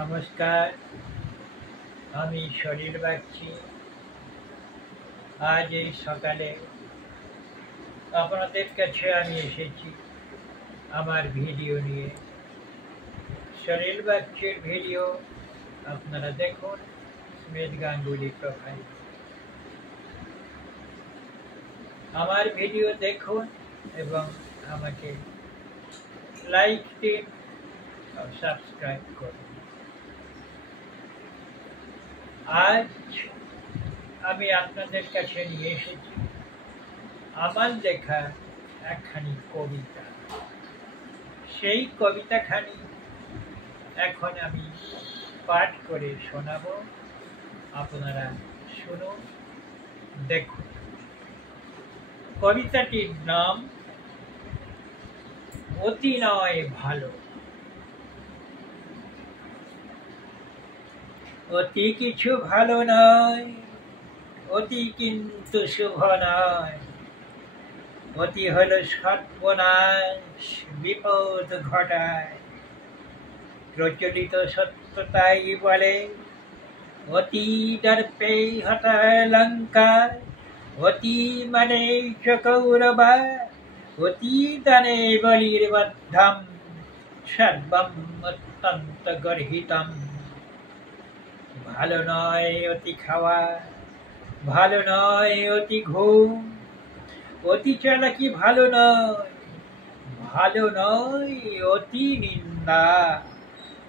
নমস্কার, আমি শরীর বাগচি। আজ এই সকালে আপনাদের কাছে আমি এসেছি আমার ভিডিও নিয়ে। শরীর বাগচির ভিডিও আপনারা দেখুন স্মিথ গাঙ্গুলি প্রোফাইল। আমার ভিডিও দেখুন এবং আমাকে লাইক দিন ও সাবস্ক্রাইব করুন। আজ আমি আপনাদের কাছে নিয়ে এসেছি আমার লেখা একখানি কবিতা। সেই কবিতাখানি এখন আমি পাঠ করে শোনাবো, আপনারা শুনুন, দেখুন। কবিতাটির নাম অতি নয় ভালো। অতি কিছু ভালো নয়, অতি কিন্তু শুভ নয়। অতি হলো সর্বনাশ, বিপদ ঘটায়। প্রচলিত সত্যতাই বলে, অতি দর্পে হতায় লঙ্কা। অতি মানে কৌরবা, অতি দানে বলির মধ্যম। সর্বম অত্যন্ত গর্হিতম। ভালো নয় অতি খাওয়া, ভালো নয় অতি ঘুম। অতি চালাকি ভালো নয়, ভালো নয় অতি নিন্দা।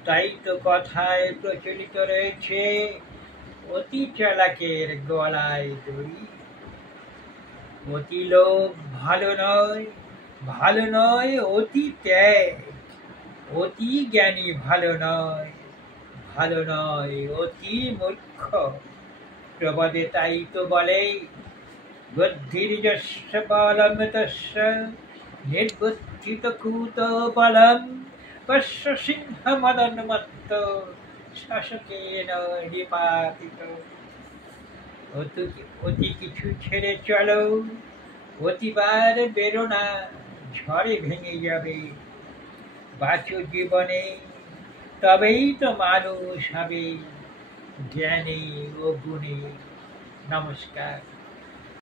তাই তো কথায় প্রচলিত রয়েছে, অতি চালাকের গলায় দড়ি। অতি লোভ ভালো নয়, ভালো নয় অতি ত্যাগ। অতি জ্ঞানী ভালো নয়, ভালো নয় অতি মূর্খ। প্রবাদে তাই তো বলে, বুদ্ধির যস্য বলম তস্য নির্বুদ্ধিত কুত বলম। পশ্য সিংহ মদন্মত্ত শাসকেন নিপাতিত। অতি কিছু ছেড়ে চলো, অতিবার বেরো না, ঝড়ে ভেঙে যাবে। বাঁচো জীবনে, তবেই তো মানুষ হবে জ্ঞানী ও গুণী। নমস্কার।